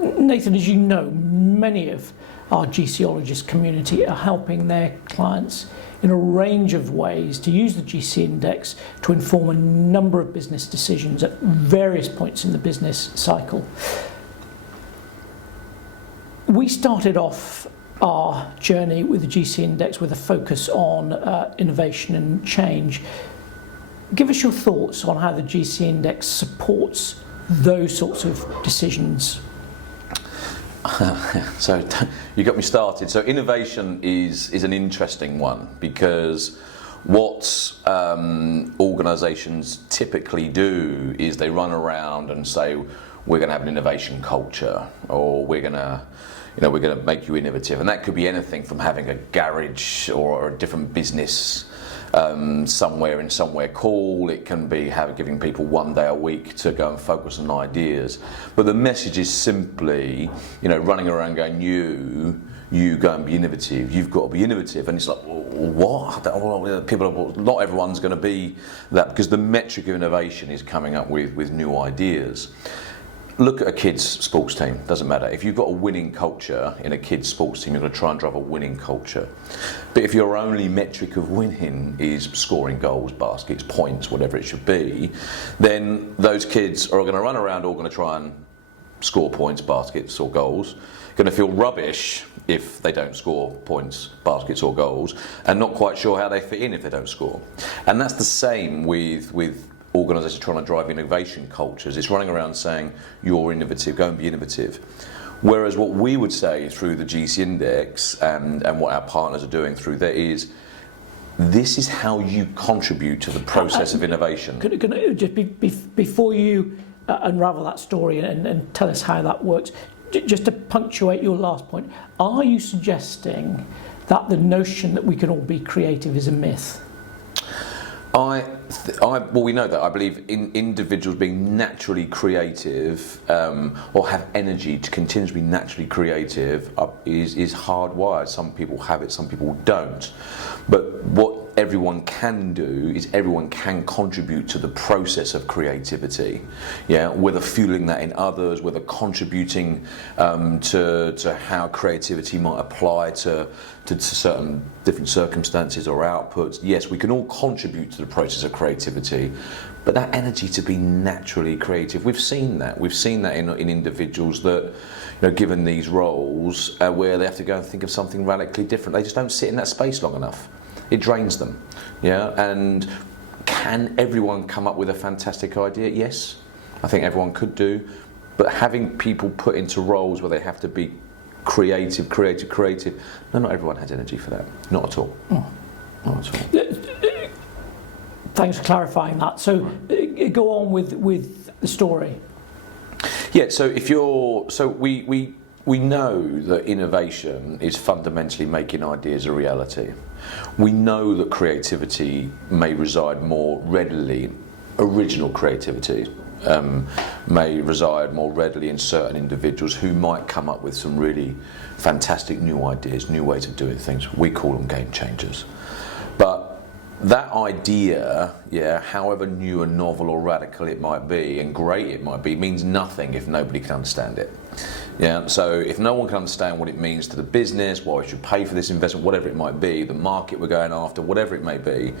Nathan, as you know, many of our GCologist community are helping their clients in a range of ways to use the GC index to inform a number of business decisions at various points in the business cycle. We started off our journey with the GC index with a focus on innovation and change. Give us your thoughts on how the GC index supports those sorts of decisions. So you got me started. So innovation is an interesting one, because what organisations typically do is they run around and say, we're going to have an innovation culture, or we're going to make you innovative, and that could be anything from having a garage or a different business somewhere cool. It can be giving people 1 day a week to go and focus on ideas. But the message is simply, running around going, you go and be innovative. You've got to be innovative, and it's like, what? Not everyone's going to be that, because the metric of innovation is coming up with new ideas. Look at a kid's sports team, doesn't matter. If you've got a winning culture in a kid's sports team, you're going to try and drive a winning culture. But if your only metric of winning is scoring goals, baskets, points, whatever it should be, then those kids are going to run around all going to try and score points, baskets or goals, going to feel rubbish if they don't score points, baskets or goals, and not quite sure how they fit in if they don't score. And that's the same with organisations trying to drive innovation cultures. It's running around saying, you're innovative, go and be innovative. Whereas what we would say through the GC Index and what our partners are doing through there is, this is how you contribute to the process of innovation. Can I just before you unravel that story and tell us how that works, just to punctuate your last point, are you suggesting that the notion that we can all be creative is a myth? Well, we know that. I believe in individuals being naturally creative or have energy to continue to be naturally creative is hardwired. Some people have it, some people don't. But what everyone can do is everyone can contribute to the process of creativity. Yeah, whether fueling that in others, whether contributing to how creativity might apply to certain different circumstances or outputs. Yes, we can all contribute to the process of creativity, but that energy to be naturally creative, we've seen that in individuals that, given these roles where they have to go and think of something radically different, they just don't sit in that space long enough. It drains them. Yeah, and can everyone come up with a fantastic idea? Yes, I think everyone could do, but having people put into roles where they have to be creative, no, not everyone has energy for that. Not at all. Not at all. Thanks for clarifying that. So go on with the story. Yeah, so we know that innovation is fundamentally making ideas a reality. We know that creativity may reside more readily, original creativity may reside more readily in certain individuals who might come up with some really fantastic new ideas, new ways of doing things. We call them game changers. But that idea, however new and novel or radical it might be and great it might be, means nothing if nobody can understand it. Yeah, so if no one can understand what it means to the business, why we should pay for this investment, whatever it might be, the market we're going after, whatever it may be,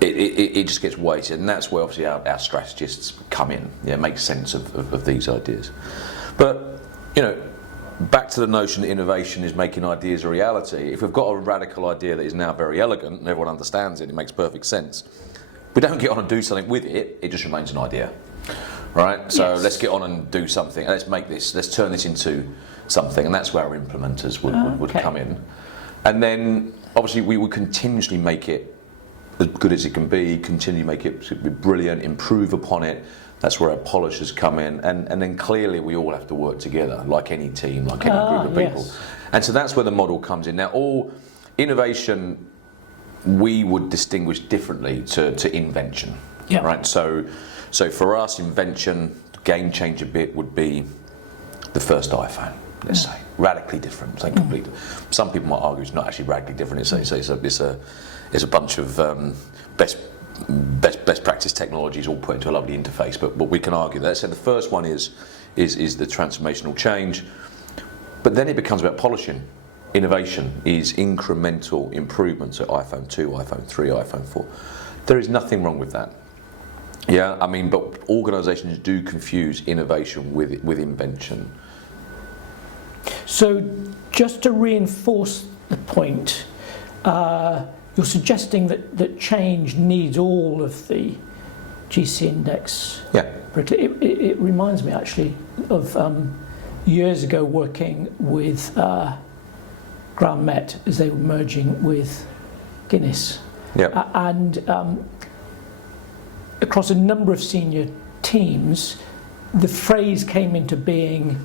it just gets weighted, and that's where obviously our strategists come in, make sense of these ideas. But back to the notion that innovation is making ideas a reality. If we've got a radical idea that is now very elegant and everyone understands it, it makes perfect sense. We don't get on and do something with it, it just remains an idea. Right? So Let's get on and do something. Let's turn this into something, and that's where our implementers would come in. And then obviously we would continuously make it as good as it can be, continue to make it brilliant, improve upon it. That's where our polishers come in, and then clearly we all have to work together, like any team, like any group of people. Yes. And so that's where the model comes in. Now, all innovation we would distinguish differently to invention. Yeah. Right. So for us, invention, game changer bit would be the first iPhone. Let's say radically different. Something completely. Some people might argue it's not actually radically different. It's a bunch of best best practice technologies all put into a lovely interface, but we can argue that. So the first one is the transformational change, but then it becomes about polishing. Innovation is incremental improvements at iPhone 2, iPhone 3, iPhone 4. There is nothing wrong with that. Yeah, I mean, but organisations do confuse innovation with invention. So just to reinforce the point, you're suggesting that change needs all of the GC index. Yeah. It reminds me actually of years ago working with Graham Met as they were merging with Guinness. Yeah. And across a number of senior teams, the phrase came into being,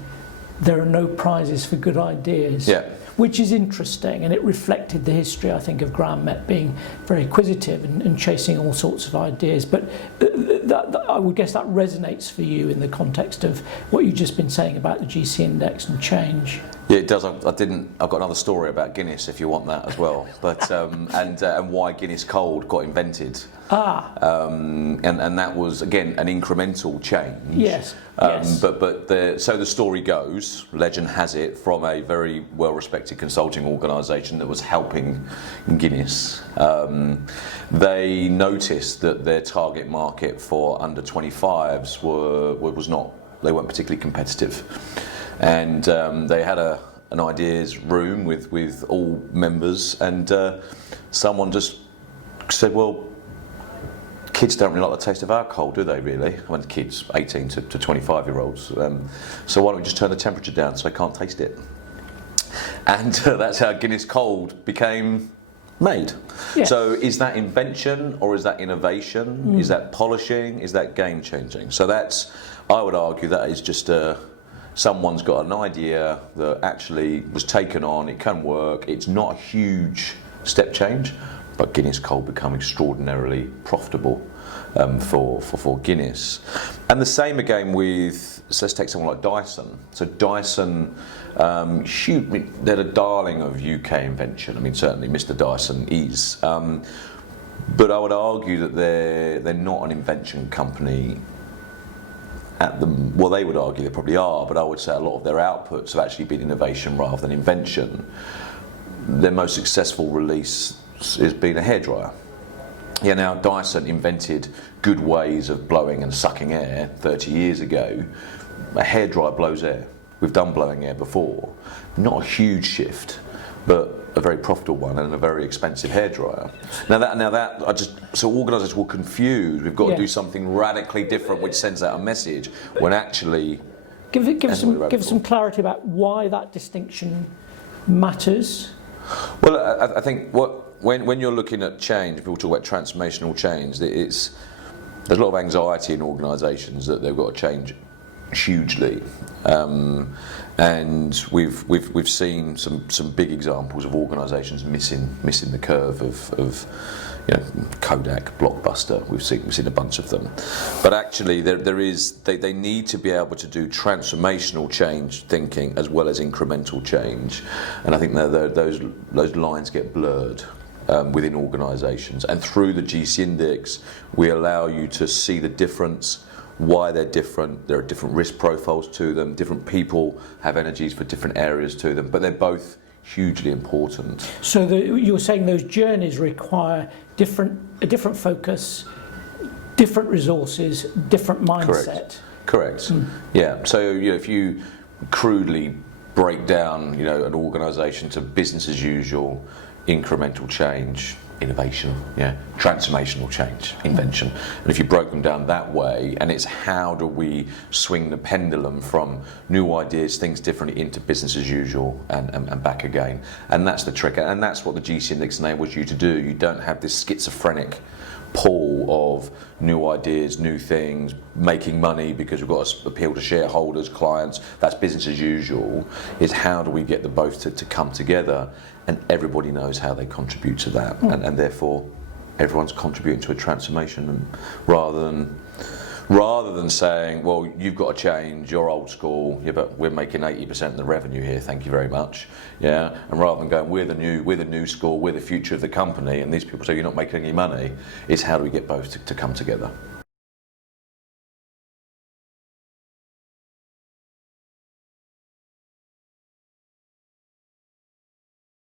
there are no prizes for good ideas. Yeah. Which is interesting, and it reflected the history, I think, of Graham Met being very acquisitive and chasing all sorts of ideas. But I would guess that resonates for you in the context of what you've just been saying about the GC index and change. Yeah, it does. I've got another story about Guinness if you want that as well. But and why Guinness Cold got invented. And that was again an incremental change. Yes. Yes. But so the story goes, legend has it, from a very well-respected consulting organisation that was helping Guinness. They noticed that their target market for under 25s they weren't particularly competitive, and they had an ideas room with all members, and someone just said, well, kids don't really like the taste of alcohol, do they really? I mean, the kids, 18 to 25-year-olds. So why don't we just turn the temperature down so they can't taste it? And that's how Guinness Cold became made. Yes. So is that invention or is that innovation? Is that polishing? Is that game changing? So I would argue that is just someone's got an idea that actually was taken on, it can work, it's not a huge step change, but Guinness Cold become extraordinarily profitable for Guinness. And the same again with, so let's take someone like Dyson. So Dyson, they're the darling of UK invention. I mean, certainly Mr. Dyson is. But I would argue that they're not an invention company. Well, they would argue they probably are, but I would say a lot of their outputs have actually been innovation rather than invention. Their most successful release has been a hairdryer. Yeah, now Dyson invented good ways of blowing and sucking air 30 years ago. A hairdryer blows air. We've done blowing air before. Not a huge shift, but a very profitable one and a very expensive hairdryer. So organisations will confuse. We've got to do something radically different, which sends out a message when actually. Give some clarity about why that distinction matters. Well, I think when you're looking at change, people talk about transformational change. There's a lot of anxiety in organisations that they've got to change hugely, and we've seen some big examples of organisations missing the curve of Kodak, Blockbuster. We've seen a bunch of them, but actually they need to be able to do transformational change thinking as well as incremental change, and I think those lines get blurred within organisations. And through the GC Index, we allow you to see the difference. Why they're different. There are different risk profiles to them. Different people have energies for different areas to them, but they're both hugely important. So you're saying those journeys require a different focus, different resources, different mindset. Correct. Yeah. So if you crudely break down, an organisation to business as usual, incremental change, innovation, transformational change, invention. And if you broke them down that way, and it's how do we swing the pendulum from new ideas, things differently, into business as usual and back again. And that's the trick. And that's what the GC Index enables you to do. You don't have this schizophrenic pool of new ideas, new things, making money because we've got to appeal to shareholders, clients. That's business as usual. It's how do we get the both to come together, and everybody knows how they contribute to that, and therefore everyone's contributing to a transformation rather than Rather than saying, well, you've got to change, you're old school, yeah, but we're making 80% of the revenue here, thank you very much. Yeah, and rather than going, we're the new school, we're the future of the company, and these people say you're not making any money, it's how do we get both to come together?